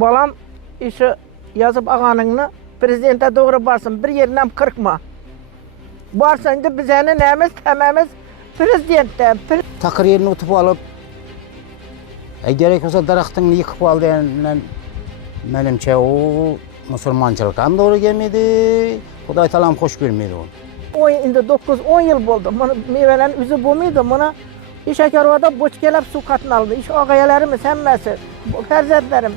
Balam işi yazıp ağanını prezidente doğru barsın. Bir yerinden kırkma. Barsın da bizenin nemiz tememiz prezidentten. Takır yerini utup alıp gerek olsa daraxtın yıkıp al denilen menimçe o Müslümançılıktan doğru gelmedi. Kuday talam hoş görmedi onu. Indi 9-10 yıl oldu. Meyvelerin üzü bu muydu? Buna iş akarvada boçkelep su katın aldı. İş ağayalarımız hemmesi, ferzentlerim.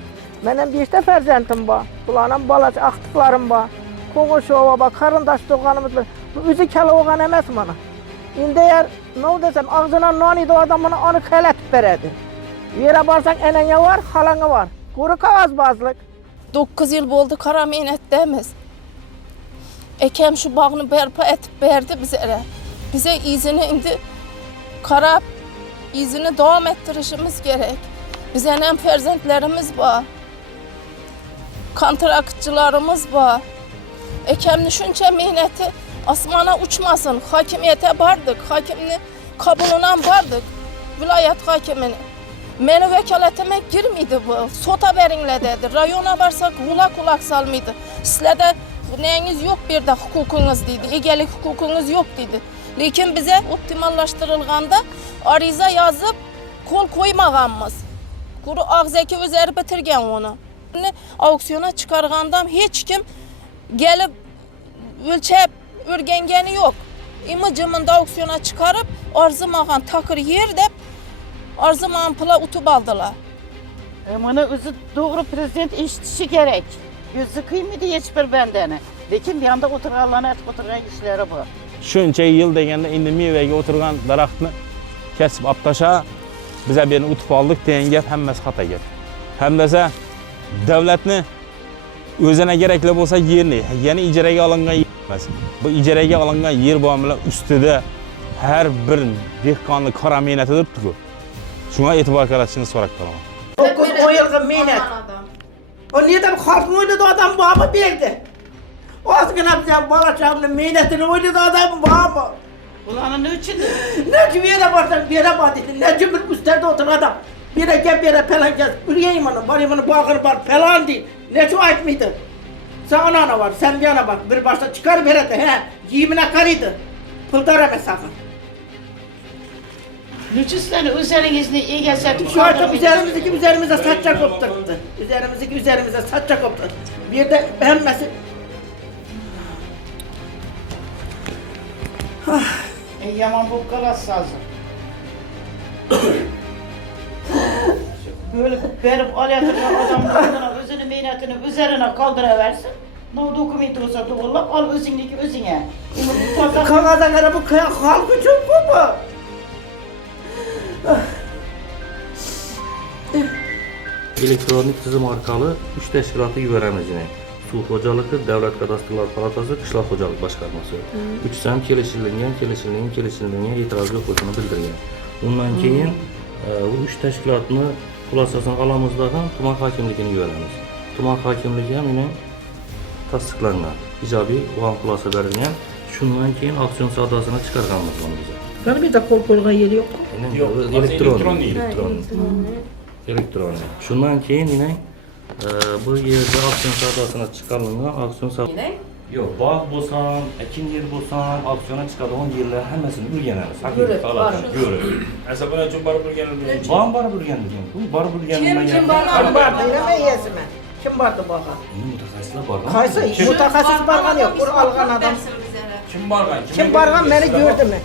Benim bir işte ferzentim var. Bunların balaç, aktıklarım var. Konuşuva var, karındaş doğanımız var. Bu üzü kele oğan emez bana. İndi eğer ne desem ağzına nanıydı o adam bana onu keletip veredi. Yere barsan enene var, halana var. Kuru kağız bazlık. 9 yıl oldu kara minnetdemiz. Ekem şu bağını berpa etip verdi bize. Bize izini indi kara izini devam ettirişimiz gerek. Bize hem ferzentlerimiz var. Kontraktçılarımız var. Ekem düşünce minneti asmana uçmasın. Hakimiyete bardık. Hakimini kabulüne bardık. Vilayet hakimini. Meni vekaletime girmiydi bu. Sota berinle dedi. Rayona varsak kulak salmıydı. Sizlerde neyiniz yok bir de hukukunuz dedi. Egelik hukukunuz yok dedi. Lekin bize optimallaştırılganda ariza yazıp kol koymağanmız. Kuru ağzaki özeri bitirgen onu. Auksiyona çıkargandam hiç kim gelip ölçep örgengeni yok. İmiciminde auksiyona çıkarıp arzımağan takır yer dep arzımağan pula utup aldılar. Bana özü doğru prezident işçi gerek. Yüzü kıymeti hiçbir bendeni. Lekin bir anda oturganlarını etip oturgan işleri bu. Shuncha yil deganda endi mevaga o'tirgan daraxtni kesib olib tasha biza buni utib oldik degan gap hammasi xato gap. Ham desa davlatni o'zina kerakli bo'lsa yerni, yana ijaraga olingan yer emas. Bu ijaraga olingan yer bilan ustida har bir dehqonning qora mehnati turibdi-ku. Shunga e'tibor qaratishni so'rab qolaman. 9-10 yıllık minnet. O neden halkın oynadığı adam var mı bildi? O azgına bize balacağımın minnetini oynadığı adam var mı? Ulanın ne için? Ne ki bir yere varsan bir yere var dedi. Ne cümle üstlerde oturan adam. Bir yere gel bir yere falan gel. Üreyim onu, varayım onu, bağını var falan değil. Ne şu ait mıydı? Sen ana var, sen bir ana bak. Bir başta çıkar bir yere de he. Giyimine karıydı. Pıldar sakın. Lütfüslerini üzerinizde iyi gelseydin. Şu artık üzerimize saçça kopturdu. Üzerimize saçça kopturdu. Bir de hemmesi... Yaman bu kalas sazı. Böyle verip alayatırlar adamlarına özünü minnetini üzerine kaldıraversin. Ne dokumenti olsa doğrulap al özündeki özüne. Kanada göre bu halkı çok bu. Elektronik tizim orqali 3 tashkilotga yuboramiz yine. Suv xo'jaligi, Davlat kadastrlar palatasi, qishloq xo'jalik boshqarmasi. Uchisi ham kelishilgan e'tiroz yo'qligini bildirgan. Undan keyin bu 3 tashkilotni xulosasini olamizda ham tuman hokimligini yuboramiz. Tuman hokimligi ham yine tasdiqlangan. Ijobiy o'g'an xulosa berilgan. Shundan keyin auksion savdosini chiqarganmiz bunu biza. Qani bizde kol koyulgan yeri yok mu? Yo'q, elektron. Shundan keyin yine bu yerda auksion savdosini chiqarilgan, auksion savdosi. Yo'q, bog' bo'lsin, ekin yer bo'lsin, auksiona chiqadigan yerlar hammasini o'rganamiz. Haqiqiy holat ko'rib. Asabana uchun borib o'rganilgan. Borib o'rganilgan. Bu borib o'rganilmagan. Kim borgan? Kim vardı? Neme yesime? Kim vardı bağa? Mutaxassislar borgan. Qaysi? Mutaxassis bargan yok. Kur algan adam. Kim borgan? Kim bargan beni gördü mü?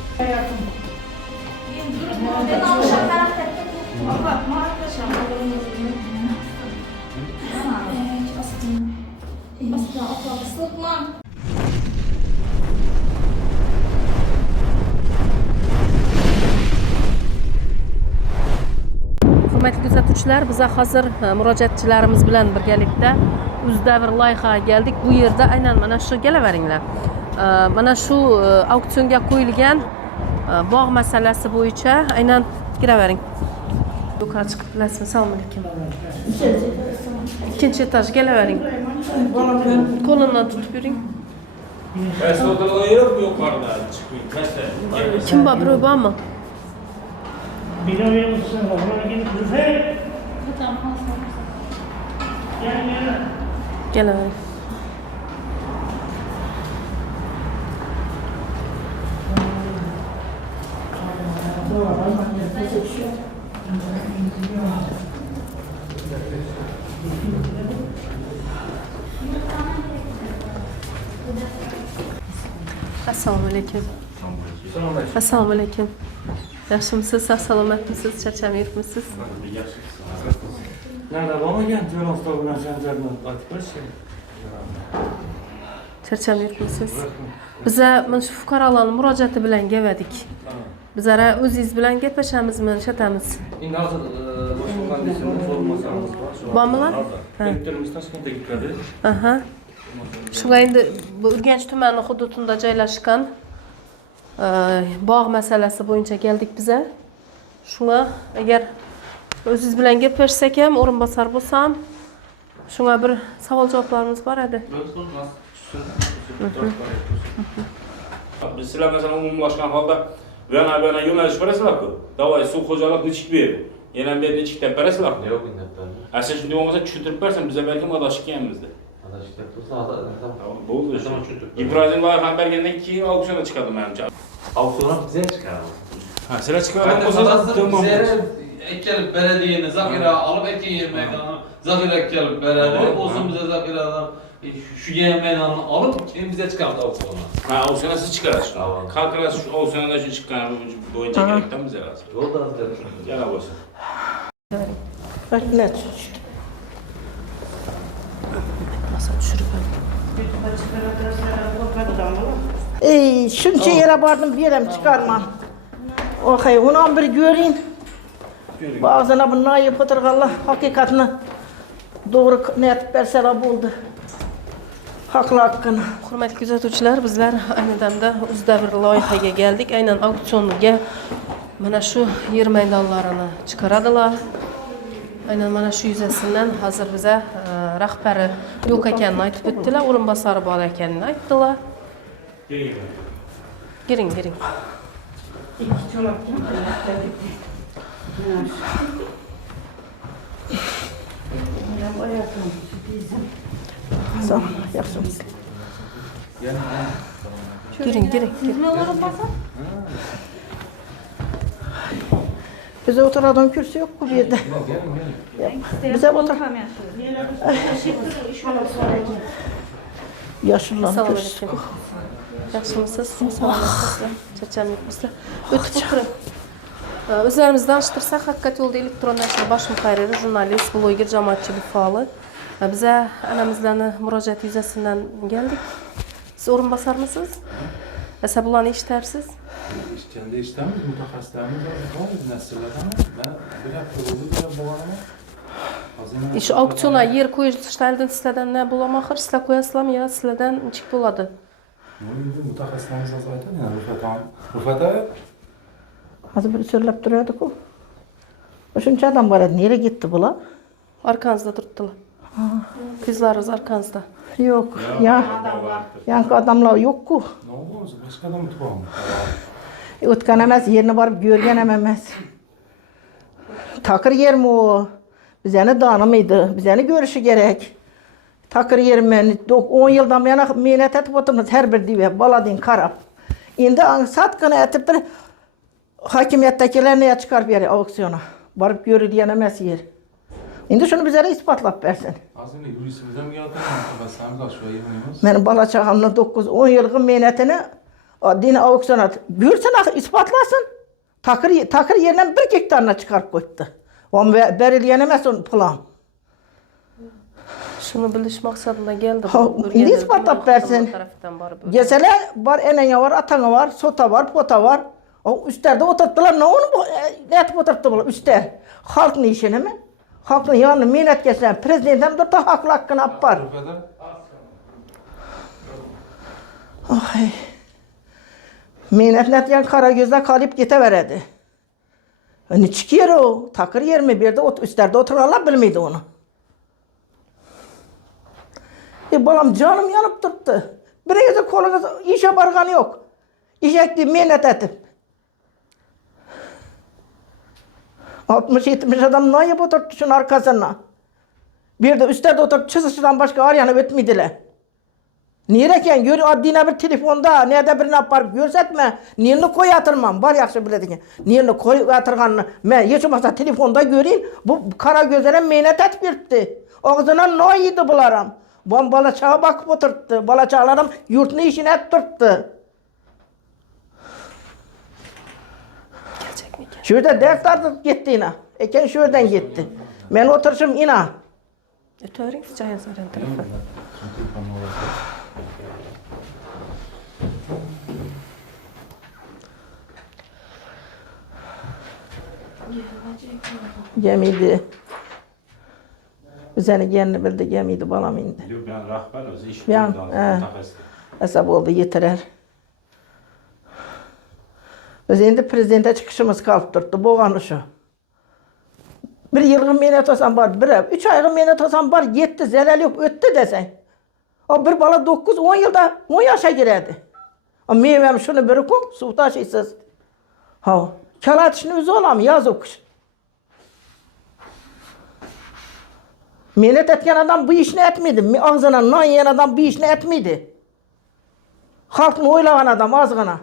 Hurmatli kuzatuvchilar, biz hozir murojaatchilarimiz bilan birgalikda UzDavr loyihaga keldik. Bu yerda aynan mana shu kelaveringlar. Mana shu auksionga qo'yilgan bog' masalasi bo'yicha aynan kiravering. Yuqori chiqib bilasizmi? Assalomu alaykum. Ikkinchi etaj kelavering. Qo'limdan tutib yuring. Qaysi o'tirgan yer yo'q yuqorida chiqib qaysi? Kim bor? Birov bormi? Gelavering. Assalomu alaykum. Assalomu alaykum. Yaxshimisiz? Sog' salomatmisiz? Charchamay yuribmisiz? Nerede olmagan Jo'raston bilan janjalni aytib qo'yishchi. Charchamay yuribmisiz? Biza mana shu fuqarolarning murojaati bilan keldik. Bizlar o'zingiz bilan gaplashamizmi, ishatamiz? Endi hozir boshqa konditsioner formasamiz bor. Bormilar? Elektrimiz Toshkentga kiradi. Aha. Shunga endi bu Urganch tumani hududida joylashgan bog' masalasi bo'yicha keldik biza. Shunga agar o'zingiz bilan gaplashsak ham, o'rinbosar bo'lsam, shunga bir savol javoblarimiz bor edi. Biz sizlar masalan umumlashgan holda bu yana yo'nalish berasizlar-ku. Davay suv xo'jalik nechik berdi. Yana bir nechik deb berasizlar-ku. Yo'q, indaptan. Asli shunday bo'lmasa tushuntirib bersin, biz balki adashganmizda. Adashib tursa, Bo'ldi. Ibrohim loyihani bergandan keyin auksionga chiqadi menimcha. Auksionlar bizga chiqadi. Ha, sizlar chiqargan bo'lsangiz, tamam. Kelib belediyeni zakira alıp ekin yemekten zakira kelip belediye olsun bize zakiradan şu yemeğini alıp bize çıkardı aksiyona. Ha, auksionga siz chiqarasiz. Kalkulasiz shu auksionda shu chiqqan bo'yicha kerakdan bizga lazım. Yo'q da bizga. Yana bo'lsin. Rahmet. Nasıl tushirib Ey, şunca yere vardım bir yerim çıkarmam. Okay, onu bir göreyim. Bazına bunlar yapıtırgalar, hakikatini doğru ne etip berseler buldu. Haklı hakkını. Hurmatli kuzatuvchilar, bizlar ayni damda Uzdavr loyihaga keldik. Aynan auksionga mana shu yer maydonlarini chiqaradilar. Aynan mana shu yuzasidan hozir biza rahbari yo'q ekanini aytib o'tdilar, o'rinbosari bor ekanini aytdilar. Giring. Sağ ol, yaxshimisiz. Giring. Bize oturadigan kursi yok bu yerda. Bize otur. Yaşlılar Assalomu kursi. alaykum. Yaxshimisiz? Salomatsizlar? Charchamayapsizlar? O'tib o'tiring. O'zlarimizni tanishtirsak, Haqiqat yo'lida elektron nashri bosh muharriri, jurnalist, bloger, jamoatchilik faoli. Biza anamizlarning murojaati yuzasidan keldik. Siz o'rinbosarmisiz? Bularni eshitarsiz? Eshitganda eshitamiz, mutaxassislarimiz bor, narsalardan men bir hafta bo'ldi bo'lganman. Shu auksionga yer qo'yishlardan sizlardan ne bo'lamoq, axir sizlar qo'yasizlarmi yo sizlardan nechik bo'ladi? Endi mutaxassislarimiz hozir aytadi, Rufat aka. Hozir bir so'rlab turadi-ku. Shuncha odam bor edi, nereye gitti bular? Arkanızda turibdilar. Qizlaringiz arkanızda. Yok, yanki adamlar yok-ku. Ne oldu? Başka adam tutmam. O'tgan emas, yerni borib ko'rgan ham emas. Takır yer mi o? Bizani tanımaydı, bizani görüşü gerek. Takır yerimi 10 yıldan yana mehnat etip oturmuş her bir diye baladin karab. Endi satkını etip bir hakimiyettekiler neye çıkarıp yeri auksyona. Barıp görü diyen emas yer. Endi şunu bizlere ispatlap versin. Aslında yürüyüşümüzden geldi. Mutaxassislarimiz aşağıya yemiyoruz. Benim bala çağımın 9-10 yıllık mehnetini dini auksyona görsün, ispatlasın. Takır yerinden bir hektarına çıkarıp koydu. Onu verilyen emas onun plan. Shuni bilish maqsadida keldim. Endi ispatlap versin. Geseler var, enene var, atana var, sota var, pota var. O üstlerde oturttular. Ne onu ne etip oturttular üstler? Halkın işini mi? Halkın yanını minnet geçen prezidentim da haklı hakkını yapar. Ay. Minnet netiyen Karagöz'den kalıp gideveredi. Ne çıkıyor o? Takır yer mi? Bir de üstlerde oturarlar bilmiydi onu. Balam canım yanıp tuttu. Birinizde kolunuz işe barganı yok. İşekti minnet etip. 60-70 adam ne yapıp oturttu şunun arkasına? Bir de üstlerde oturup çizişten başka arayanı ötmediler. Nireken gör adına bir telefonda nerede birini aparıp görsetme. Nirini koy yatırmam. Var yaxşı bilediğin. Nirini koy yatırganını. Ben hiç olmazsa telefonda göreyim. Bu kara gözlere meynet et birdi. Ağzına ne yedi bularım. Bu balaçağa bakıp oturttu. Balaçağlarım yurtunu işine et turttu. Şurada ders tartıp gitti yine. Eken şuradan gitti. Ben oturuşum yine. Ötərik cahil zaten tarafı. Gemiydi. Bizəni gelini bildi, gemiydi balam indi. Yok ben rahber özü iş Ben, mütehassıs. Hesap oldu, yitirer. Biz indi prezidente çıkışımız kalıp durdu, boğanı şu. Bir yılgın menet olsan var, 3 aygın menet olsan var, yetti, zelal yok, öttü desen. O bir bala 9-10 yılda 10 yaşa girerdi. O meyvem şunu bir kum, su taşıysız. Ha, kalat işini özü olam, yaz okuş. Menet etken adam bu işini etmedi. Ağzına nan yiyen adam bu işini etmedi. Halkını oylayan adam ağzına.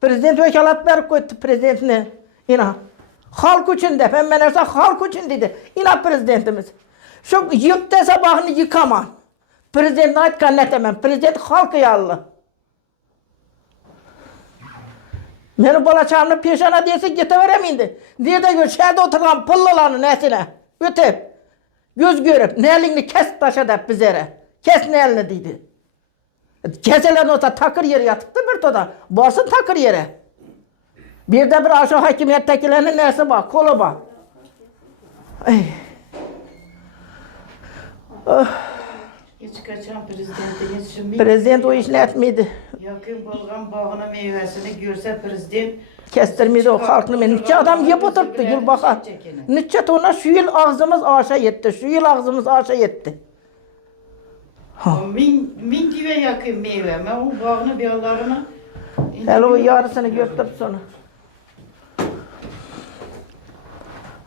Prezident vekalet verip koydu prezidentine. İna. Halk için de, ben menerse halk için dedi. İna prezidentimiz. Şu yık dese bağını yıkama. Prezident aytkan ne demem. Prezident halkı yallı. Benim balaçağımın peşana diyese getiverem indi. Diye de gör, şehirde oturan pıllılarını nesine. Ötep. Göz görüp, ne elini kes taşa da bizlere. Kes ne elini dedi. Keselen olsa takır yere yatıktı bir toda. Basın takır yere. Bir de bir aşağı hakimiyettekilerinin nesi bak, kolu bak. Ay. Oh. Hiç kaçan prezidenti yetişimi. Prezident o işini etmedi. Yakın bolgan bağına meyvesini görse prezident Kestirmedi o halkını. Niçe adam yiyip oturttu gül bakar. Niçe tona şu yıl ağzımız aşağı yetti. Şu yıl ağzımız aşağı yetti. Min diye yakın meyve. Ben o bağını bir Allah'ına Hele o yarısını götürüp sonra.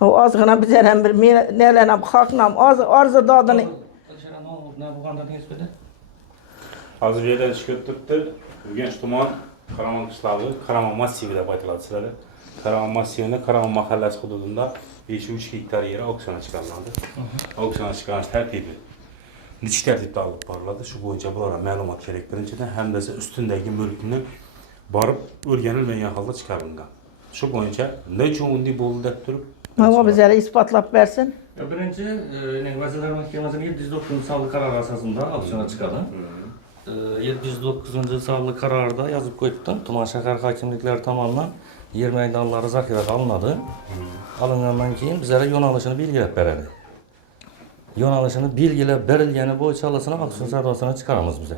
O azgına bize hem bir nelenem, halknam, arzı dağdını. Ne bu kadar nispeti? Hazır yerden çıkarttırdı. Genç Tuman, Karaman Kışlağı, Karaman Massivi de baytıladı sizlere. Karaman Massivi'nde Karaman Mahallesi hududunda 5-3 hektar yeri auksyona çıkarlandı. Auksyona çıkarılmış tertibi. Niçin tertipte alıp parladı? Şu boyunca buralara məlumat gerektirince hem de üstündeki mülkünü barıp örgenilmeyen halde çıkarıldı. Şu boyunca ne için undi bolu deyip durup? Ama bize ispatlap versin. Birinci, Vəzirlər Məhkəməsinin 709 saylı karar əsasında auksyona çıxardı. 709 saylı kararda yazıp koyuptum. Tuman şəhər hakimlikləri tomonidan yer meydanları zaxirə alınmadı. Alıngandan keyin bizlərə yönəlişini bilgilep beredi. Yönəlişini bilgilep berilgeni boyunca alasını auksion sədasına çıxaramız bizə.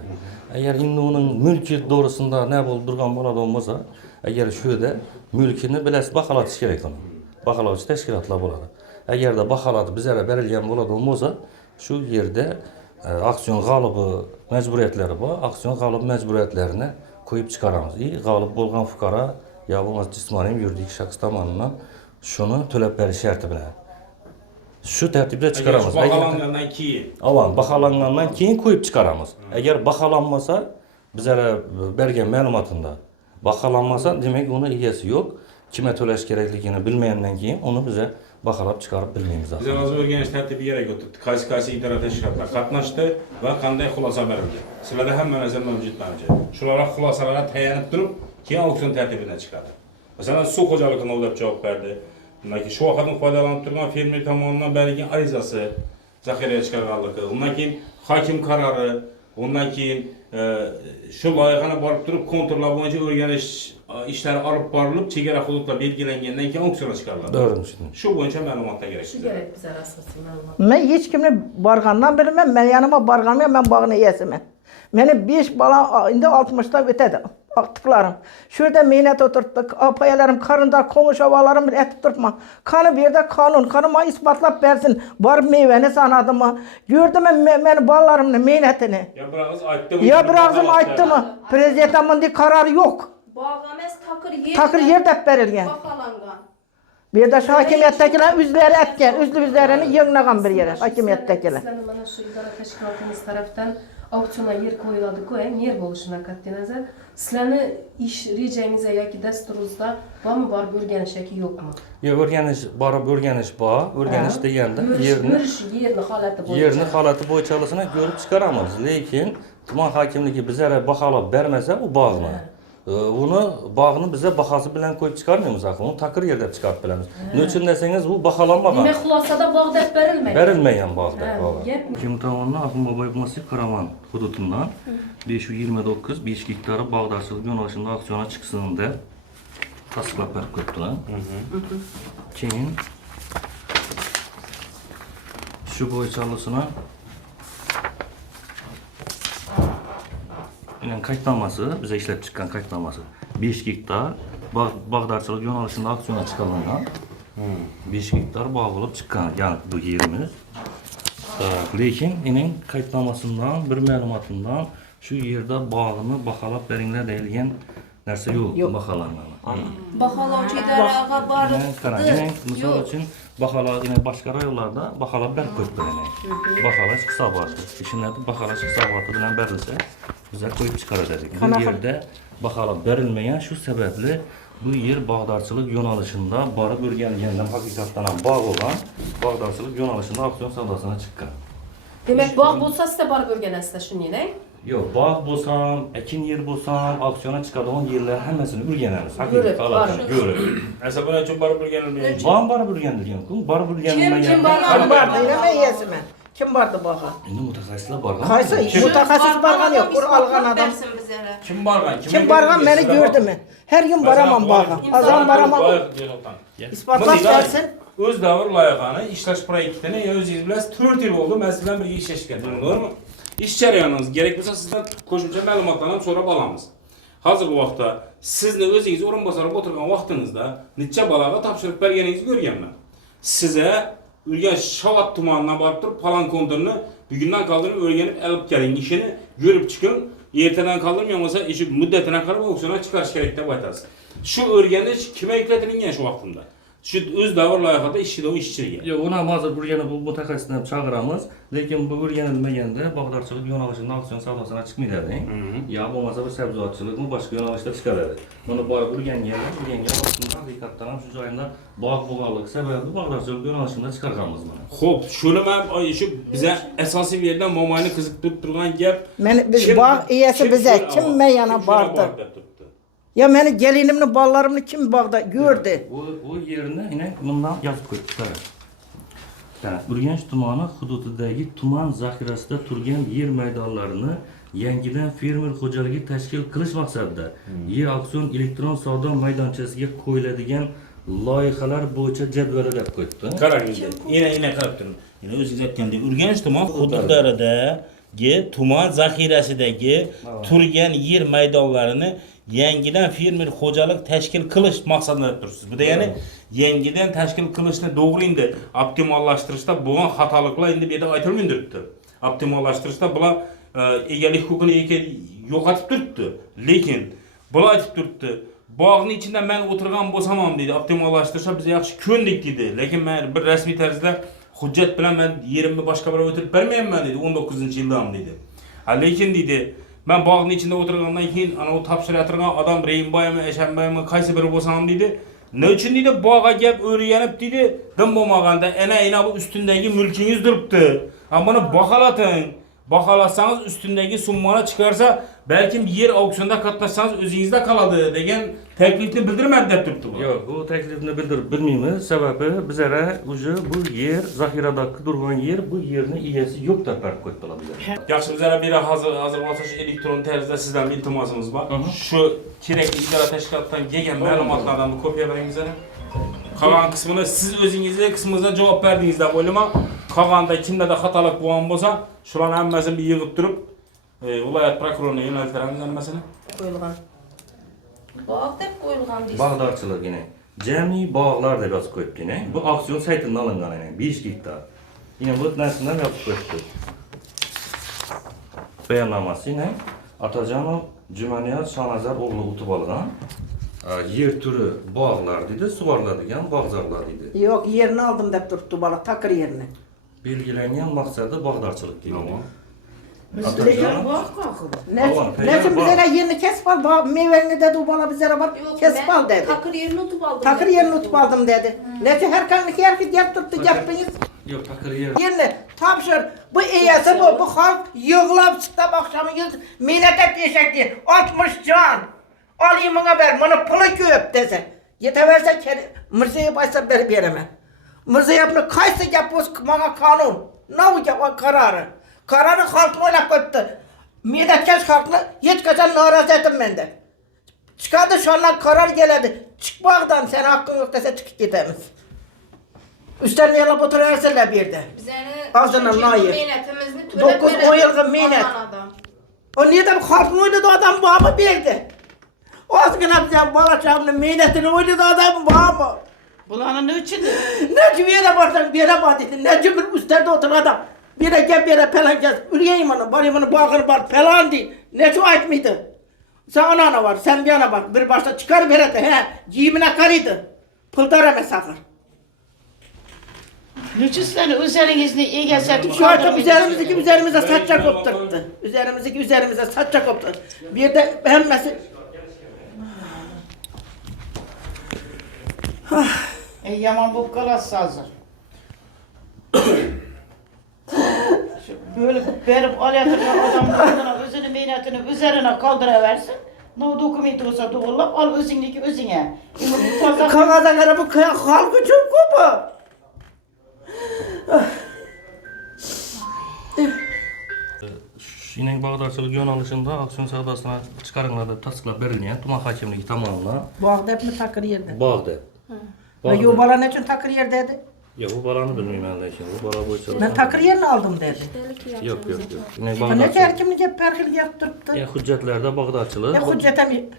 Eğer indi onun mülki doğrusunda ne durgan болады olmasa, eğer şöyle mülkini biləsi baxalatış gerek onun. Baxalatış təşkilatlar болады. Eğer de baxalatı bizlərə berilgen болады olmasa, şu yerde aksiyon qalıbı məcburiyyətləri var. Aksiyon qalıbı məcburiyyətlərini koyup çıkaramız. Qalıb bolğan fukara ya bu cismani yuridik şəxs tomonidan şunu tələb bəri şərti bilə. Şu tərtibdə çıkaramız. Baxalangandan keyin. Alan, baxalangandan keyin koyup çıkaramız. Eğer baxalanmasa bizlərə bergen məlumatında baxalanmasa demek onun iyesi yok. Kime töleş gerekliğini bilmeyenden keyin onu bize baxalap çıkarıp bilmeyimiz lazım. Biz azı örgeniş tertibi yere götürdük. Kaysi idare teşkilatlar katlaştı ve kanday xulasa verildi. Sırada hem mənəzər mövcud bence. Şulara xulasalara təyanıb durup keyin auksion tertibine çıkardı. Mesela su xocalıqına olub cevap verdi. Bundan ki şu vaxtın faydalanıp durgan fermer tomonidan belirgin arizası zaxirəyə çıxarğanlığı. Ondan keyin hakim kararı, ondan keyin şu layıqana barıp durup kontrollar boyunca örgeniş işleri alıp barılıp çegara hududla belgilengenden keyin auksyona çıkarıldı. Doğru. Şu boyunca məlumatda gerek. Şu gerek bize asası məlumat. Ben hiç kimini bargandan bilmem. Ben yanıma barganmıyorum, ben bağını yesimim. Benim 5 bala indi 60'da ötedi. Aktıklarım. Şurada meynet oturttuk. Apayalarım karında komuş havalarım etip durma. Kanı bir de kanun. Kanıma ispatlap versin. Var meyveni sanadım mı? Gördüm ben ballarımın meynetini. Ya bırakız ayıttı mı? Ya bırakım ayıttı mı? Prezidentamın kararı yok. Bağlaməz takır yer. Takır yer de verilgen. Baxalangan. Bir de şu hakimiyettekiler üzleri etken, üzlerini yığınagan bir yere hakimiyettekiler. Sizlarni mana shu idora tashkilotingiz tarafdan auksionga yer qo'yiladi-ku, yer bo'lishini qat'iy nazar. Sizlarni ish rejangizda yoki dasturingizda bormi, borib o'rganish yoki yo'qmi? Yo'q, borib o'rganish bor. O'rganish deganda yerni holati bo'yicha. Yerni holati bo'yichasini ko'rib chiqaramiz. Lekin tuman hokimligi bizlarga baholab bermasa, u bog'ni. Uni bog'ni biza bahosi bilan qo'yib chiqarmaymiz, axir. Uni taqir yerda chiqarib bilamiz. Nechun desangiz, u baholanmagan. Demak, xulosada bog' deb berilmaydi. Berilmagan bog'da. Kim tomonidan Ahmedboboyev Masif Karaman hududidan 529 5 gektar bog'dorchilik yo'nalishida auksionga chiqsin deb tasdiqlab berib qo'yibdilar. Keyin shu bo'yichasini yani qaydnomasi, bize ishlab chiqqan qaydnomasi 5 gektar bog'dorchilik yo'nalishida auksionga chiqarilgan. 5 gektar bog' bo'lib chiqqan, ya'ni bu yerimiz. Lekin uning qaydnomasidan, bir ma'lumotidan shu yerda bog'ni baholab beringlar deyilgan narsa yo'q, baholangan. Baholovchi idoraga borib, misol uchun baholar boshqa rayonlarda baholab berib qo'yibdilar. Baholash hisoboti. Ishlarda baholash hisoboti bilan berilsa, bizlar qo'yib chiqaradik. Bu yerda baholab berilmagan, shu sababli bu yer bog'dorchilik yo'nalishida borib o'rgangandan haqiqatdan ham bog' bo'lgan, bog'dorchilik yo'nalishida auksion savdosina chiqqan. Demak, bog' bo'lsa sizlar borib o'rganasizlar shuningdek. Yo'q, bog' bo'lsam, ekin yer bo'lsam, auksionga chiqadigan yerlar hammasini o'rganamiz. Haqiqatdan ko'rib. Asa buning uchun borib o'rganilmaydi. Borib o'rganilgan-ku, borib o'rganilmagan. Kim bordi? Nima yeysiz? Kim bordi bog'a? Endi mutaxassislar borgan. Qaysi mutaxassis borgan yo'q, qur olgan adam. Kim borgan? Kim borgan meni gördümü? Her gün baraman bog'a. Azam baraman. İspatlaş dersin. Öz davr loyihani ishlash proyektini o'zingiz bilasiz 4 yil bo'ldi, men siz bilan birga ishlashga, to'g'rimi? Ish jarayoniniz kerak bo'lsa sizdan qo'shimcha ma'lumotlarni ham so'rab olamiz. Hozirgi vaqtda sizni o'zingiz o'rinbosar bo'lib o'tirgan vaqtingizda necha bolaga topshiriq berganingizni ko'rganman. Size Urganch Shovot tumanidan borib turib, falon konturni bugundan qoldirib o'rganib olib keling, ishini ko'rib chiqing. Ertadan qoldirmay bo'lmasa, ish muddatidan qarab auksionga chiqarish kerak deb aytasiz. Shu o'rganish kimga yuklatilgan shu vaqtimda? Shu o'z davr loyihasida ishchilar ishchiga. Yo'q, uni ham hozir burgani bu mutaxassisni chaqiramiz, lekin bu o'rganilmaganda bog'dorchilik yo'nalishida auksion savdosina chiqmaydi. Ya bo'lmasa bir sabzavotchilikmi boshqa yo'nalishda chiqaradi. Buni borib o'rgangan haqiqatdan ham shu joyda bog' bo'lganligi sababli bog'dorchilik yo'nalishida chiqarganmiz buni. Xo'p, shuni men shu biza asosiy yerdan mo'mayni qiziqtirib turgan gap. Men biz bog' egasi biza kim men yana bordi? Ya meni gelinimni, bolalarımni kim bog'da gördü? Bu yerini yine bundan yazıp koydular. Yani Urganch tumani hududidagi tuman zaxirasida turgan yer maydonlarini yangidan fermer xo'jaligi tashkil qilish maqsadida yer auksion elektron savdo maydonchasiga qo'yiladigan loyihalar bo'yicha jadvali deb qo'yibdi. Qarang, yana qarab turing. Yana o'zingiz aytgandek, Urganch tuman hududlaridagi tuman zaxirasidagi turgan yer maydonlarini yangidan fermer xo'jalik tashkil qilish maqsadida turibsiz. Bu degani yangidan tashkil qilishni to'g'ri endi optimallashtirishda bo'lgan xatoliklar endi bu yerda aytilmaydi turibdi. Optimallashtirishda bular egalik huquqini yo'qotib turibdi. Lekin bular aytib turibdi, bog'ning ichida men o'tirgan bo'lsam ham deydi, optimallashtirishda biz yaxshi ko'ndik deydi. Lekin men bir rasmiy tarzda hujjat bilan men yerimni boshqa birga o'tirib bermayman deydi 19-yildan deydi. Lekin deydi, ben bog'ning ichida o'tirgandan keyin ana u topshirayotgan odam Reyinboymi, Eshanboymi qaysi biri bo'lsam deydi. Ne uchun deydi bog'a gap o'rganib deydi, dim bo'lmaganda ana bu ustundagi mulkingiz turibdi. Ammo buni baholating. Baholatsangiz ustundagi summani chiqarsa, balkim yer auksionda qatnashsangiz o'zingizda qoladi degan taklifni bildirmadi deb turibdi bu. Yo'q, bu taklifni bildirib bilmaymiz. Sababi bizlara o'zi bu yer zaxiradagi turgan yer, bu yerning egasi yo'q deb berib qo'ydilar bizga. Yaxshi, bizlara bir hozir bo'lsa shu elektron tarzda sizdan iltimosimiz bor. Shu kerakli idora tashkilotdan kelgan ma'lumotlardan bir kopiya beringizlar. Qolgan qismini siz o'zingizga qismingizdan javob berdingiz deb o'ylayman. Qolganda kimda xatolik bo'lgan bo'lsa, shularni hammasini bir yig'ib turib, viloyat prokuroriga yo'naltiramiz hammasini. Qo'yilgan. Bog' deb qo'yilgan deysiz. Bog'dorchilik yine. Jami bog'lar deb yozib qo'yibdi. Bu auksion saytidan olingan 5 gektar. Yine bu narsadan yozib qo'yibdi. Bayonnomasi yine Atajonov Jumaniyat Shonazar o'g'li o'tib olgan. yer türü bağlar dedi, suvarıladigan bağzarlar dedi. Yok, yerini aldım dep turuptu bala, takır yerini. Belgilengen maksatı bağdarçılık değil mi? Neçin bize yerini kesip al, meyveni dedi o bala bize bak, kesip al dedi. Takır yerini tutup aldım. Takır yerini tutup aldım dedi. Neçin herkes gel tuttu, yaptınız. Yok takır yer. Yerini tapşır, bu iyisi bu halk yığılap çıktı akşamınız millete teşekkür 60 can. Alayım ona ver, bana pulu köp dese. Yeteverse Mirza'ya başsa veremem. Mirza'ya bunu kaysa yapıyoruz bana kanun. Ne olacak o kararı? Kararı halkın oylap koyuptu. Milletkeş halkını hiç kaçan narazı ettim ben de. Çıkardı şu andan karar geledi. Çık bağdan sen hakkın yok dese çıkıp gidemiz. Üstlerine yalıp oturuyorlar bir de. Ağzına nair. 9-10 yıllık minnet. O niye de halkın oynadığı adam var mı bildi? O azgına bize bağışamını minnetini oynadığı adam var mı? Bulanın ne için? Ne bir yere varsan bir yere var dedi. Ne cümle üstlerde oturan adam. Bir yere gel bir yere falan gel. Üreyeyim onu, barayım onu, bağını var falan değil. Ne şu ait mıydı? Sen ana var, sen bir ana bak. Bir başta çıkar bir yere he. Giyimine karıydı. Pıldara sakın. Nücüslerini üzerinizde iyi gelsetim. Şu anda üzerimize saçça kopturdu. Üzerimize saçça kopturdu. Bir de hemmesi... Yaman bu kalası hazır. Böyle verip aletini adamlarına özünü minnetini üzerine kaldıraversin. Ne dokumenti olsa doğrulap al özündeki özüne. Kağıda göre bu halkı çok kopu. Yine bağdarçılık yönalışında aksiyon savdasına çıkarımlarda tasdiqlab berilgan tuman hakimligi tomonidan Bağda hep mi takır yerde? bağda. Yo bala ne için takır yer dedi? Ya bu balanı bilmeyeyim ben şimdi. Bu bala boyunca. Ben takır yerini aldım dedi. Yok. Yine Ne bağdarçılık. kerkimin hep perhil yaptırıptı. Ya hüccetlerde bağdarçılık. Hüccete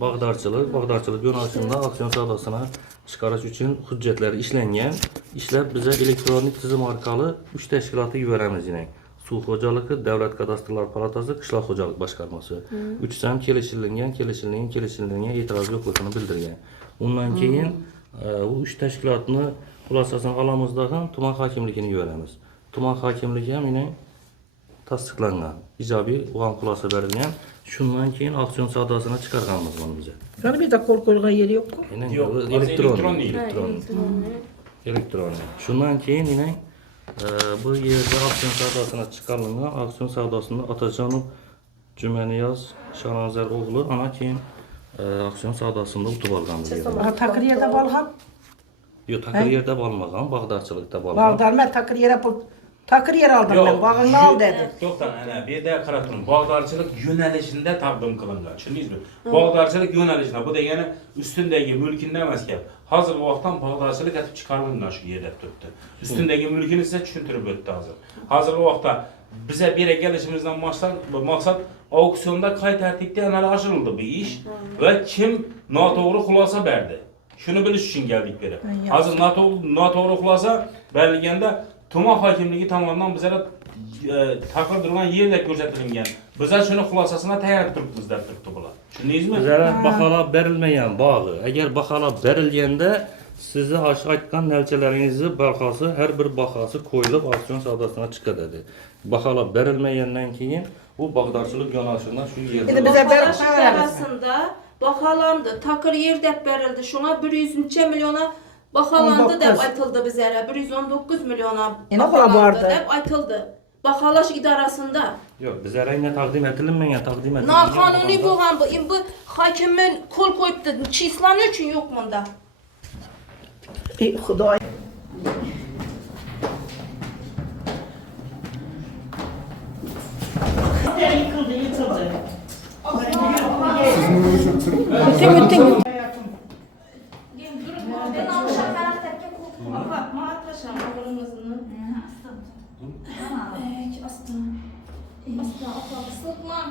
Bağdarçılık yönalışında aksiyon savdasına çıkarış için hüccetleri işlengen, işlep bize elektronik tizim arkalı 3 teşkilatı yuvaramiz yine. Suv xo'jaligi, Davlat kadastrlar palatasi, Qishloq xo'jalik boshqarmasi. Uchisi ham kelishilgan e'tiroz yo'qligini bildirgan. Undan keyin bu 3 tashkilotni xulosasini olamizda ham tuman hokimligini yuboramiz. Tuman hokimligi ham yine tasdiqlangan, ijobiy o'g'an xulosa berilgan. Shundan keyin aksiyon savdosini chiqarganmiz buni biza. Yani bir de kol koyulgan yeri yok mu? Elektron. Shundan keyin yine bu yerda aksiyon savdosuna chiqarilgan. Aksiyon savdosida Otajonov Jumaniyaz Shanozar o'g'li ana keyin aksiyon savdosida utib olgan bu yerda. Takır yerde balgam. Yo'q, takir yerda bo'lmagan, bag'darchilikda bo'lgan. Bağdarma takır yere pul. Takır yer aldım ben. Bağını al dedi. To'xtang, ana bu yerda qarab turing. Bog'dorchilik yo'nalishida taqdim qilingan. Tushundingizmi? Bog'dorchilik yo'nalishida bu degani ustundagi mulkindan emas gap. Hozirgi vaqtdan bog'dorchilik etib chiqarilgan shu yerda turibdi. Ustundagi mulkini size tushuntirib o'tdi hozir. Hozirgi vaqtda bize bir gelişimizden maksat auksyonda qay tartibda amalga oshirildi bu ish va kim noto'g'ri xulosa berdi. Shuni bilish uchun keldik beri. Hozir noto'g'ri xulosa berilganda tuman hokimligi tomonidan bizlarga taqdirlangan yerda ko'rsatilgan. Bizlar shuni xulosasini tayyor turibmiz deb turibdi bular. Tushundingizmi? Bizlarga baholab berilmagan bog'i. Agar baholab berilganda sizni aytgan nalchalaringizni bahosi har bir bahosi qo'yilib auksion savdosuna chiqadi. Baholab berilmagandan keyin u bog'dorchilik yo'nalishidan shu yerda. Endi bize Bağdaş arasında bahalandı, takır yer dep verildi. Şuna 100 milyona bahalandı dep aytıldı bizlere. 119 milyona bahalandı dep aytıldı. Bahalaş idarasında. Yo'q, bizlarga yine taqdim etilmagan, taqdim etilgan. Noqonuniy bo'lgan bu hokimin qo'l qo'yibdi. Chislani uchun yo'q bunda. Xudoy. Yıkıldı. Bütün. Ben alışan karakterke korkma. Bak, maatlaşan ağırımızını. Aslan. Aslan. Aslan. Aslan. Aslan.